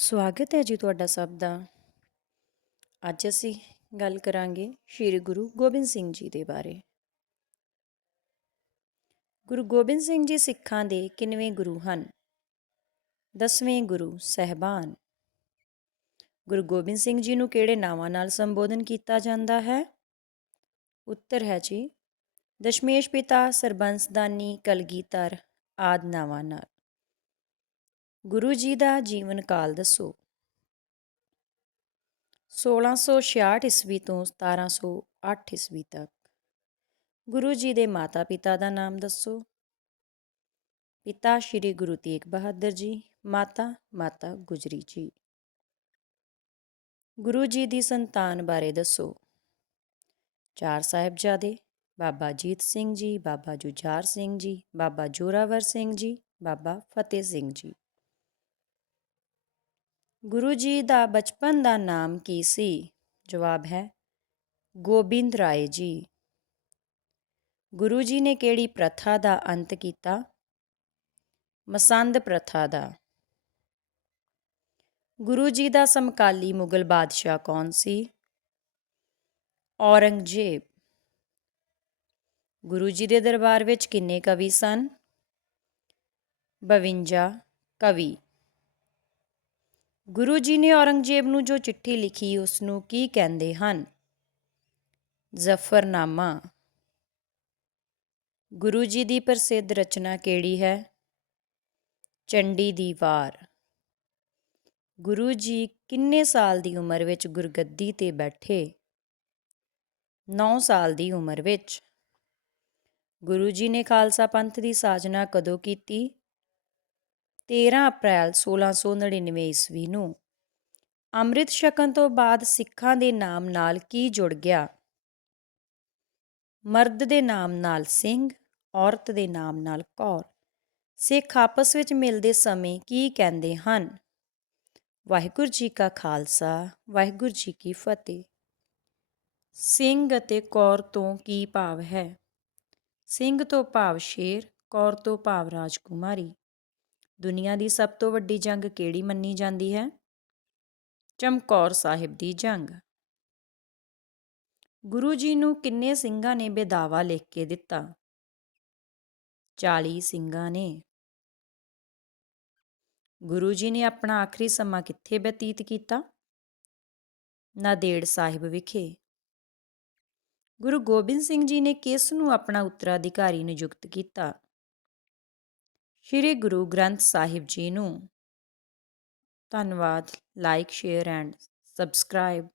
ਸਵਾਗਤ ਹੈ ਜੀ ਤੁਹਾਡਾ ਸਭ ਦਾ। ਅੱਜ ਅਸੀਂ ਗੱਲ ਕਰਾਂਗੇ ਸ੍ਰੀ ਗੁਰੂ ਗੋਬਿੰਦ ਸਿੰਘ ਜੀ ਦੇ ਬਾਰੇ। ਗੁਰੂ ਗੋਬਿੰਦ ਸਿੰਘ ਜੀ ਸਿੱਖਾਂ ਦੇ ਕਿੰਨਵੇਂ ਗੁਰੂ ਹਨ? ਦਸਵੇਂ ਗੁਰੂ ਸਹਿਬਾਨ। ਗੁਰੂ ਗੋਬਿੰਦ ਸਿੰਘ ਜੀ ਨੂੰ ਕਿਹੜੇ ਨਾਵਾਂ ਨਾਲ ਸੰਬੋਧਨ ਕੀਤਾ ਜਾਂਦਾ ਹੈ? ਉੱਤਰ ਹੈ ਜੀ, ਦਸ਼ਮੇਸ਼ ਪਿਤਾ ਸਰਬੰਸਦਾਨੀ ਕਲਗੀਧਰ ਆਦਿ ਨਾਵਾਂ ਨਾਲ। ਗੁਰੂ ਜੀ ਦਾ ਜੀਵਨ ਕਾਲ ਦੱਸੋ। 1666 ਈਸਵੀ ਤੋਂ 1708 ਈਸਵੀ ਤੱਕ। ਗੁਰੂ ਜੀ ਦੇ ਮਾਤਾ-ਪਿਤਾ ਦਾ ਨਾਮ ਦੱਸੋ। ਪਿਤਾ ਸ਼੍ਰੀ ਗੁਰੂ ਤੇਗ ਬਹਾਦਰ ਜੀ, ਮਾਤਾ ਮਾਤਾ ਗੁਜਰੀ ਜੀ। ਗੁਰੂ ਜੀ ਦੀ ਸੰਤਾਨ ਬਾਰੇ ਦੱਸੋ। ਚਾਰ ਸਾਹਿਬਜ਼ਾਦੇ, ਬਾਬਾ ਜੀਤ ਸਿੰਘ ਜੀ, ਬਾਬਾ ਜੁਝਾਰ ਸਿੰਘ ਜੀ, ਬਾਬਾ ਜੋਰਾਵਰ ਸਿੰਘ ਜੀ, ਬਾਬਾ ਫਤਿਹ ਸਿੰਘ ਜੀ। ਗੁਰੂ ਜੀ ਦਾ ਬਚਪਨ ਦਾ ਨਾਮ ਕੀ ਸੀ? ਜਵਾਬ ਹੈ, ਗੋਬਿੰਦ ਰਾਏ ਜੀ। ਗੁਰੂ ਜੀ ਨੇ ਕਿਹੜੀ ਪ੍ਰਥਾ ਦਾ ਅੰਤ ਕੀਤਾ? ਮਸੰਦ ਪ੍ਰਥਾ ਦਾ। ਗੁਰੂ ਜੀ ਦਾ ਸਮਕਾਲੀ ਮੁਗਲ ਬਾਦਸ਼ਾਹ ਕੌਣ ਸੀ? ਔਰੰਗਜ਼ੇਬ। ਗੁਰੂ ਜੀ ਦੇ ਦਰਬਾਰ ਵਿੱਚ ਕਿੰਨੇ ਕਵੀ ਸਨ? 52 ਕਵੀ। ਗੁਰੂ ਜੀ ਨੇ ਔਰੰਗਜ਼ੇਬ ਨੂੰ ਜੋ ਚਿੱਠੀ ਲਿਖੀ ਉਸ ਨੂੰ ਕੀ ਕਹਿੰਦੇ ਹਨ? ਜ਼ਫਰਨਾਮਾ। ਗੁਰੂ ਜੀ ਦੀ ਪ੍ਰਸਿੱਧ ਰਚਨਾ ਕਿਹੜੀ ਹੈ? ਚੰਡੀ ਦੀ ਵਾਰ। ਗੁਰੂ ਜੀ ਕਿੰਨੇ ਸਾਲ ਦੀ ਉਮਰ ਵਿੱਚ ਗੁਰਗੱਦੀ ਤੇ ਬੈਠੇ? 9 ਸਾਲ ਦੀ ਉਮਰ ਵਿੱਚ। ਗੁਰੂ ਜੀ ਨੇ ਖਾਲਸਾ ਪੰਥ ਦੀ ਸਾਜਨਾ ਕਦੋਂ ਕੀਤੀ? 13 ਅਪ੍ਰੈਲ 1699 ਈਸਵੀ ਨੂੰ। ਅੰਮ੍ਰਿਤ ਛਕਣ ਤੋਂ ਬਾਅਦ ਸਿੱਖਾਂ ਦੇ ਨਾਮ ਨਾਲ ਕੀ ਜੁੜ ਗਿਆ? ਮਰਦ ਦੇ ਨਾਮ ਨਾਲ ਸਿੰਘ, ਔਰਤ ਦੇ ਨਾਮ ਨਾਲ ਕੌਰ। ਸਿੱਖ ਆਪਸ ਵਿੱਚ ਮਿਲਦੇ ਸਮੇਂ ਕੀ ਕਹਿੰਦੇ ਹਨ? ਵਾਹਿਗੁਰੂ ਜੀ ਕਾ ਖਾਲਸਾ, ਵਾਹਿਗੁਰੂ ਜੀ ਕੀ ਫਤਿਹ। ਸਿੰਘ ਅਤੇ ਕੌਰ ਤੋਂ ਕੀ ਭਾਵ ਹੈ? ਸਿੰਘ ਤੋਂ ਭਾਵ ਸ਼ੇਰ, ਕੌਰ ਤੋਂ ਭਾਵ ਰਾਜਕੁਮਾਰੀ। ਦੁਨੀਆ ਦੀ ਸਭ ਤੋਂ ਵੱਡੀ ਜੰਗ ਕਿਹੜੀ ਮੰਨੀ ਜਾਂਦੀ ਹੈ? ਚਮਕੌਰ ਸਾਹਿਬ ਦੀ ਜੰਗ। ਗੁਰੂ ਜੀ ਨੂੰ ਕਿੰਨੇ ਸਿੰਘਾਂ ਨੇ ਬੇਦਾਵਾ ਲਿਖ ਕੇ ਦਿੱਤਾ? 40 ਸਿੰਘਾਂ ਨੇ। ਗੁਰੂ ਜੀ ਨੇ ਆਪਣਾ ਆਖਰੀ ਸਮਾਂ ਕਿੱਥੇ ਬਤੀਤ ਕੀਤਾ? ਨਾਦੇੜ ਸਾਹਿਬ ਵਿਖੇ। ਗੁਰੂ ਗੋਬਿੰਦ ਸਿੰਘ ਜੀ ਨੇ ਕਿਸ ਨੂੰ ਆਪਣਾ ਉੱਤਰਾਧਿਕਾਰੀ ਨਿਯੁਕਤ ਕੀਤਾ? ਸ਼੍ਰੀ ਗੁਰੂ ਗ੍ਰੰਥ ਸਾਹਿਬ ਜੀ ਨੂੰ। ਧੰਨਵਾਦ ਲਾਈਕ ਸ਼ੇਅਰ ਐਂਡ ਸਬਸਕ੍ਰਾਈਬ